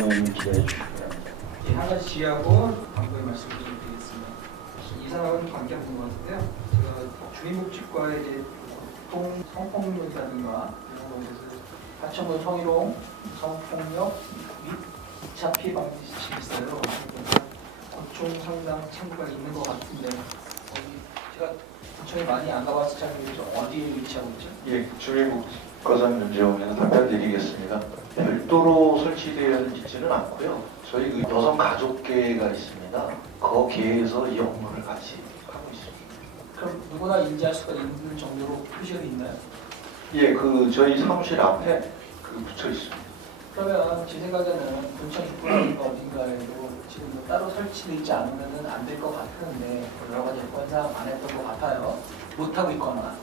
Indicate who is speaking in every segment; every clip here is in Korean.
Speaker 1: 많이 기대해
Speaker 2: 한 가지 지하고 광고의 말씀을 좀 드리겠습니다. 이 사람은 관계없는 것 같은데요. 제가 주민복지과에 이제 보통 성폭력이라든가 이런 것을 하천군 성희롱, 성폭력 및 2차 피해 방지 실세로 고총 상당 창구가 있는 것 같은데 거기 제가 고총에 많이 안 가봐서 잘 모르죠. 어디에 위치하고 있죠?
Speaker 1: 예, 주민복지과장 윤재홍에서 답변드리겠습니다. 별도로 설치되어 있지는 않고요. 저희 그 여성 가족계가 있습니다. 거기에서 이 업무를 같이 하고 있습니다.
Speaker 2: 그럼 누구나 인지할 수가 있는 정도로 표시가 돼 있나요?
Speaker 1: 예, 그 저희 사무실 앞에 그 붙여 있습니다.
Speaker 2: 그러면 제 생각에는 군청 입구라든가 어딘가에도 지금 뭐 따로 설치되어 있지 않으면 안 될 것 같은데 여러 가지 여건상 안 했던 것 같아요. 못하고 있거나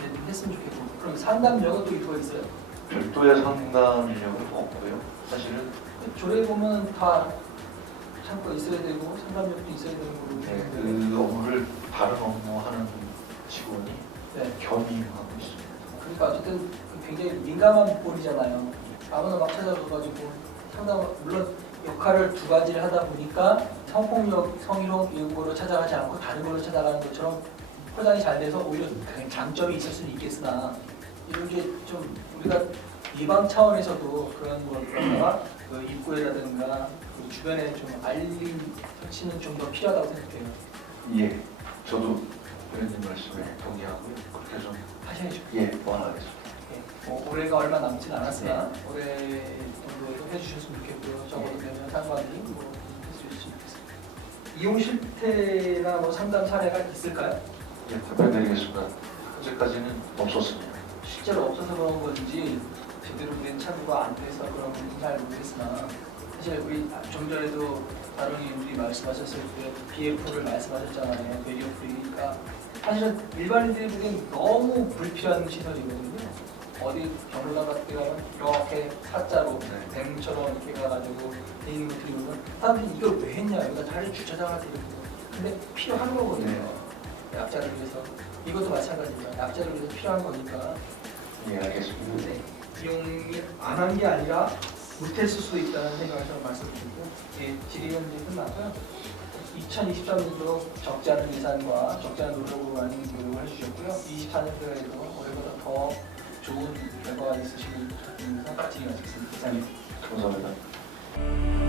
Speaker 2: 네, 했으면 좋겠고 그럼 상담력은 또 입구가 있어요?
Speaker 1: 별도의 상담 인력은 없고요. 사실은
Speaker 2: 조례 보면 다 창구가 있어야 되고 상담력도 있어야 되는 거로
Speaker 1: 네, 그 업무를 다른 업무 하는 직원이
Speaker 2: 네.
Speaker 1: 겸임하고 있습니다.
Speaker 2: 그러니까 어쨌든 굉장히 민감한 볼이잖아요. 아무나 막 찾아가가지고 상담 물론 역할을 두 가지를 하다 보니까 성폭력, 성희롱 이런 거로 찾아가지 않고 다른 걸로 찾아가는 것처럼 포장이 잘 돼서 오히려 장점이 있을 수는 있겠으나 이런 게 좀 우리가 예방 차원에서도 그런 거가 그 입구에라든가 그 주변에 좀 알림 설치는 좀 더 필요하다고 생각해요.
Speaker 1: 예, 저도 의원님 말씀에 동의하고요. 그렇게 좀
Speaker 2: 하셔야죠.
Speaker 1: 예, 원하겠습니다.
Speaker 2: 예, 뭐 올해가 얼마 남진 않았으나 올해 정도에도 해주셨으면 좋겠고요. 적어도 되면 상관이 뭐 해주셨으면 좋겠습니다. 이용 실태나 뭐 상담 사례가 있을까요?
Speaker 1: 예, 답변드리겠습니다. 현재까지는 없었습니다.
Speaker 2: 실제로 없어서 그런 건지 제대로 된 창구가 안 돼서 그런 건지 잘 모르겠으나 사실 우리 좀 전에도 다른 의원들이 말씀하셨을 때 BF를 말씀하셨잖아요. 베리어 프리니까 사실은 일반인들이 보기엔 너무 불필요한 시설이거든요. 어디 경로당 같은 데 가면 이렇게 사자로
Speaker 1: 네.
Speaker 2: 뱀처럼 이렇게 가가지고 돼 있는 거 들이보면 사람들이 이걸 왜 했냐 여기다 자리 주차장을 이렇게 근데 필요한 거거든요. 약자를 위해서 이것도 마찬가지입니다. 약자를 위해서 필요한 거니까
Speaker 1: 예, 알겠습니다.
Speaker 2: 네. 이용이 안 한 게 아니라 못했을 수도 있다는 생각을 좀 말씀드리고 예, 질의는 이제 끝났고요. 2023년도 적지 않은 예산과 적지 않은 노력으로 많이 노력을 해주셨고요. 24년도에도 올해보다 더 좋은 결과가 있으시길 바라면서 마치겠습니다. 이상입니다.
Speaker 1: 감사합니다.